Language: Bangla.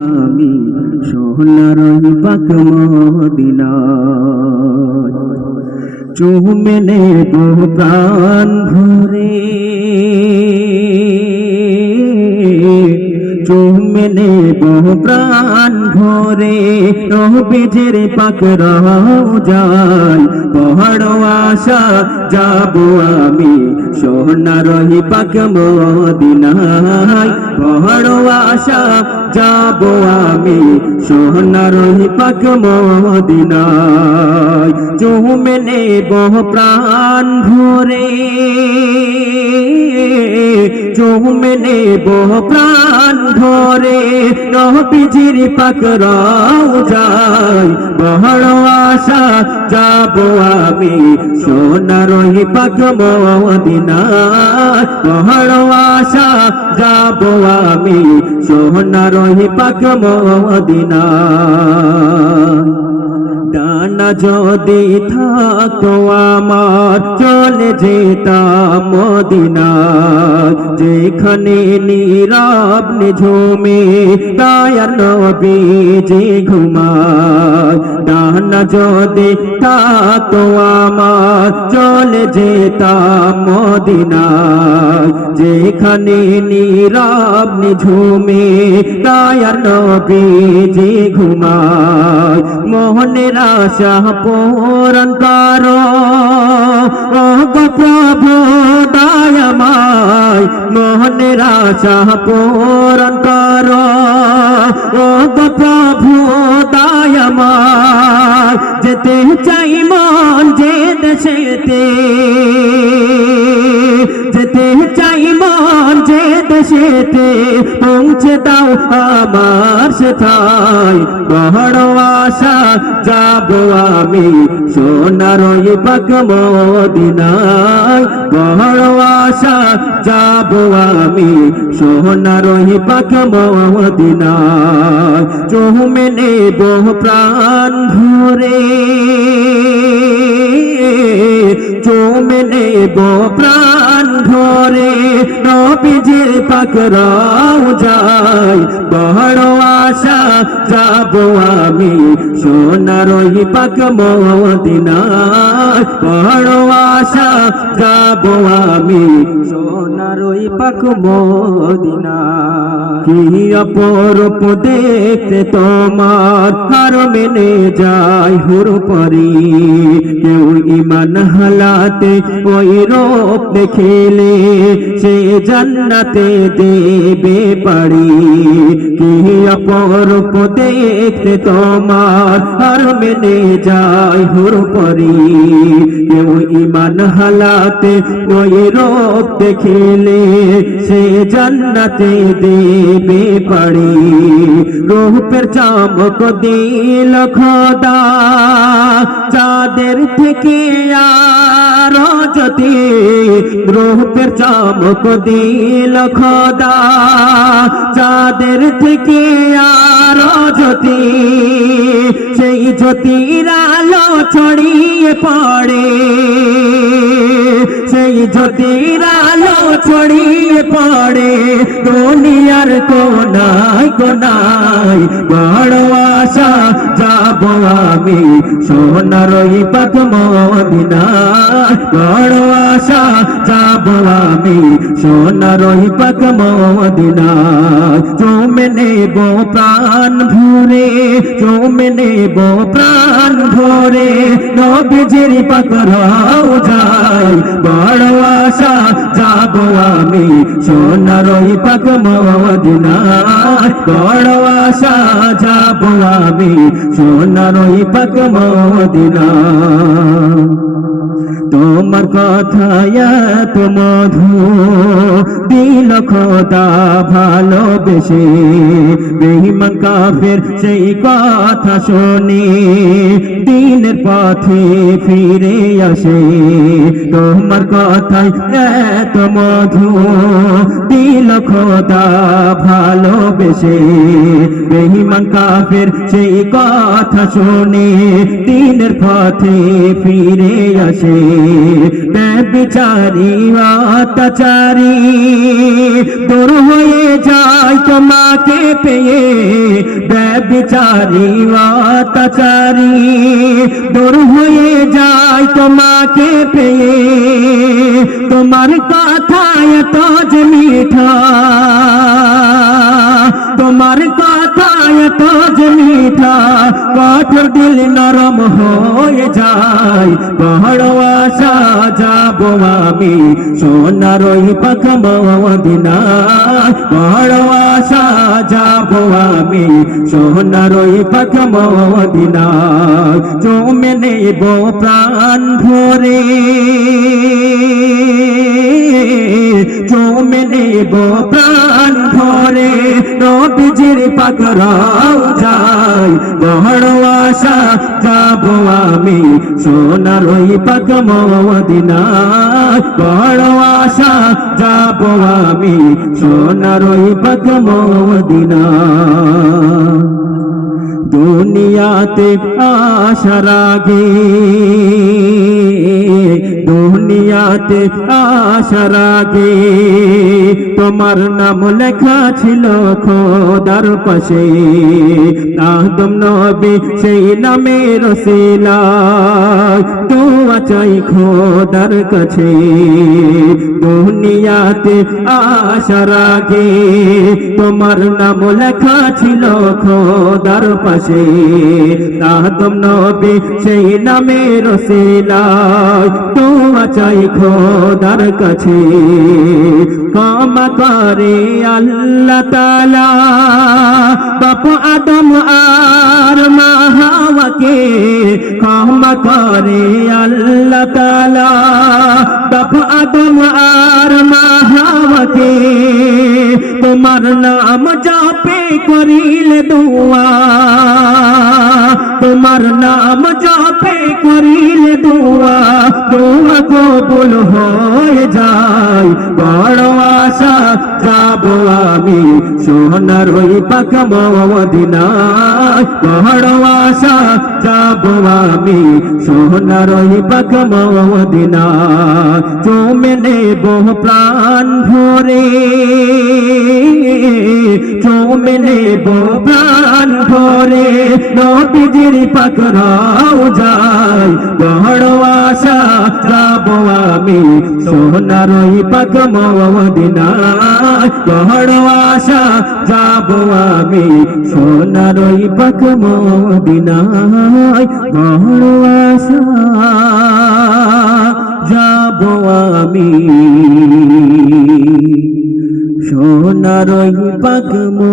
আমি সোনার পাক মদিনা চুমেনে প্রাণ ভরে। প্রাণ ভরে নবীজের পাক যায় পহাড় আশা যাব আমি সোনার পাক মদিনায়। পহাড় আশা যাব আমি সোনার পাক মদিনায়। চুমে নেব প্রাণ ভরে চুমে নেব প্রাণ ভরে নবীজির পাক যাই। বহর আশা যাব আমি। সোনার পাক মদিনায়। বহর আশা যাব আমি। সোনার পাক মদিনায়। ডানা যদি থাকতো আমার, চলে যেতাম মদিনা যেখানে নীরব নিঝুমে তায়ার নবী যে ঘুমায়। ডানা যদি থাকতো আমার, চলে যেতাম মদিনা যেখানে নীরব নিঝুমে তায়ার নবী যে ঘুমায়। মোহনের আশা পূরণ করো গো প্রভু দয়াময় মোহনের আশা পূরণ করো গো প্রভু দয়াময় যেতে চাই মন, যে দেশেতে। যেতে চাই মন, যে দেশেতে। পৌঁছে দাও আমার সেথায়। বড় আশা যাব আমি, সোনার পাক মদিনায়। বড় আশা যাব আমি, সোনার পাক মদিনায়। চৌমে নেব প্রাণ ভরে চৌমে নেব প্রাণ। ভরে নবীজির পাক রাও যায় বড় আশা যাব আমি। সোনার পাক মদিনায় বড় আশা যাব আমি। সোনার পাক মদিনা কি অপরূপ দেখতে তোমার হার মেনে যায় হুর পরি কেউ ইমান হালাতে ওই রূপ দেখিলে সে জান্নাতে দেবে পারি কি অপরূপ দেখতে তোমার হার মেনে যায় হুর পরি। কেউ ইমান হালাতে ওই রূপ দেখিলে সে জান্নাতে দেবে পারি রূপের চামক দিল খোদা, চাঁদের থেকে আর রূপের চমক দিল খোদা চাঁদের থেকে আর সেই জ্যোতির আলো ছড়িয়ে পড়ে, সেই জ্যোতির আলো ছড়িয়ে পড়ে, দুনিয়ার কোনায় কোনায়। বড় আশা যাব আমি, সোনার পাক মদিনায়। বড় আশা যাব আমি, সোনার পাক মদিনায়। চুমে নেব প্রাণ ভরে চুমে নেব প্রাণ ভরে, নবীজির পাক রাও যায় বড় আশা যাব আমি সোনার পাক মদিনায় বড় আশা যাব আমি পাক মদিনায় তোমার কথা এত মধু, দিল খোদা ভালোবেসে বেহিমান কাফের সেই কথা শুনে, দিনের পথে ফিরে আসে। তোমার কথায় এত মধু দিল খোদা ভালোবেসে বেহিমান কাফের সেই কথা শুনে দিনের পথে ফিরে আসে। ব্যবিচারী অত্যাচারী, দূর হয়ে যায় তোমাকে পেয়ে। ব্যবিচারী অত্যাচারী, দূর হয়ে যায় তোমাকে পেয়ে। তোমার কথা এত যে মিঠা। তোমার কথা এত যে মিঠা। কঠোর দিল নরম হয়ে যায়। বড় যাব আমি। সোনার ওই পাখ মদিনা। বড় যাব আমি। সোনার ওই পাখ মদিনা। জমে নেব প্রাণ ভরে। জমে নেব প্রাণ ভরে, নবীজির পাকরাও যায় বড় আশা যাব আমি সোনার ওই পাক মদিনা বড় আশা যাব আমি সোনার ওই পাক মদিনা দুনিয়াতে আসার আগে দুনিয়াতে আসার আগে তোমার নাম লেখা ছিল খোদার পাশে। আদম নবী সেই নামে রসিলা দোয়া চাই খোদার কাছে। দুনিয়াতে আসার আগে তোমার নাম লেখা ছিল খোদার পাশে। আদম নবী সেই নামে রসিলা দোয়া চাই খোদার কাছে। ক্ষমা করে আল্লাহ তালা বাপ আদম আর মাহাওয়াকে ক্ষমা করে আল্লাহ তালা তফ আদম আর মাহাওয়াকে তোমার নাম জপে করিলে দোয়া। তোমার নাম জপে করিলে দোয়া। দোয়া কবুল হয়ে যায় বড় আশা যাব আমি। সোনার ওই পাক মদিনা বড় আশা যাব আমি। সোনার ওই পাক মদিনা জমে নেব প্রাণ ভরে। জমে নেব প্রাণ ভরে নবীজির পাকরাও যায়। বড় আশা যাব আমি, সোনার ওই পাক মদিনা বড় আশা যাব আমি পাক আশা যাব আমি। সোনার পাগমো।